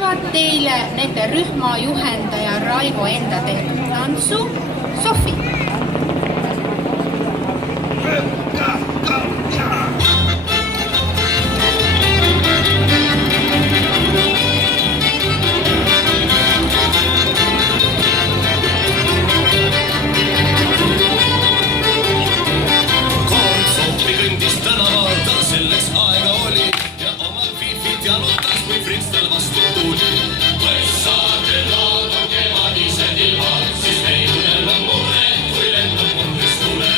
tantsivad teile nende rühmajuhendaja Raivo enda tehtud tantsu Sofi. Selleks aega oli ja oma fifid jalutas, kui Fritz tal vastu tuli. Võissakelad on kevadised ilmad, siis neil on mure, kui lendab mundrist tule.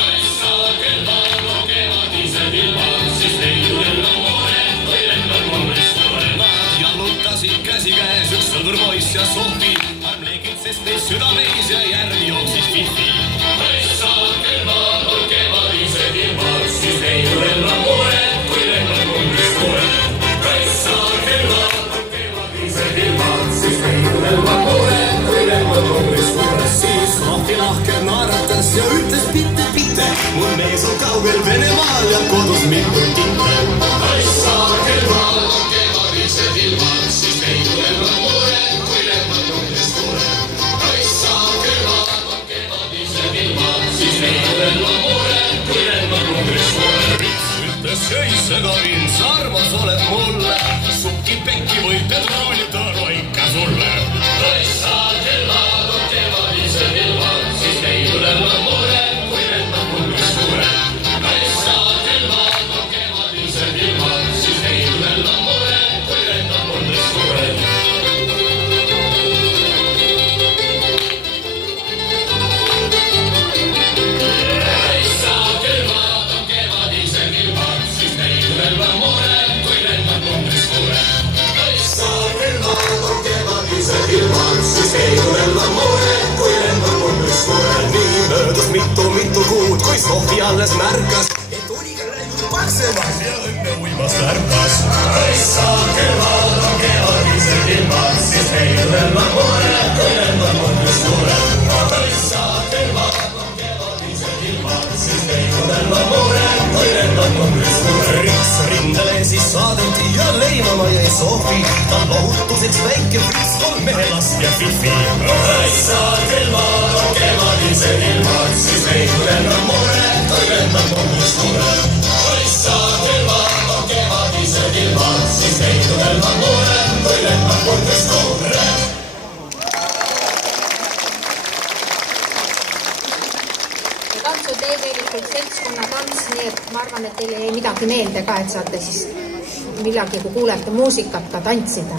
Võissakelad on kevadised ilmad, siis neil on mure, kui lendab mundrist tule. Nad jalutasid käsikäes, üks sõdur poiss ja Sofi, armleegid, sest neis südameis ja järgi jooksis fifi. Võissakelad on kevadised ilmad, siis neil on mure, kui lendab mundrist tule. Võissakelad on kevadised ilmad, siis neil on mure, kui lendab mundrist tule. Siis Sofi lahkelt naeratas ja ütles pitte, mul mees on kaugel Venemaal ja kodus mitu tinte. Võissakelad on kevadised ilmad, siis neil on mure, kui lendab mundrist tule. Võissakelad on kevadised ilmad, siis neil on mure, kui lendab mundrist tule. Ütles öisega vins, armas oled mulle, sukki pekki võib pedroolida roika sulle. Võissakelad on kevadised ilmad, siis neil on mure, kui lendab mundrist tule. Võissakelad on kevadised ilmad, siis neil on mure, kui lendab mundrist tule. Siis ei tule mure, kui lendab mundrist tule. Nii möödus mitu kuud, kui Sofi alles märkas, et uniga läinud paksemas ja õnne uimast ärkas. Võissakelad on kevadised ilmad, siis ei tule mure, kui lendab mundrist tule. Võissakelad on kevadised ilmad, siis ei tule mure, kui lendab mundrist tule. Riks rindele siis saadeti ja leinama jäi Sofi, ta lohutuseks väike Fritz, mehelast ja fifi. Võissakelad on kevadised ilmad, siis ei tule mure, kui lendab mundrist tule. Võissakelad on kevadised ilmad, siis ei tule mure, kui lendab mundrist tule. Tantsu tee tegelikult seltskonna tants, nii et ma arvan, et teile jäi midagi meelde ka, et saate siis millalgi, kui kuulete muusikat, ka tantsida.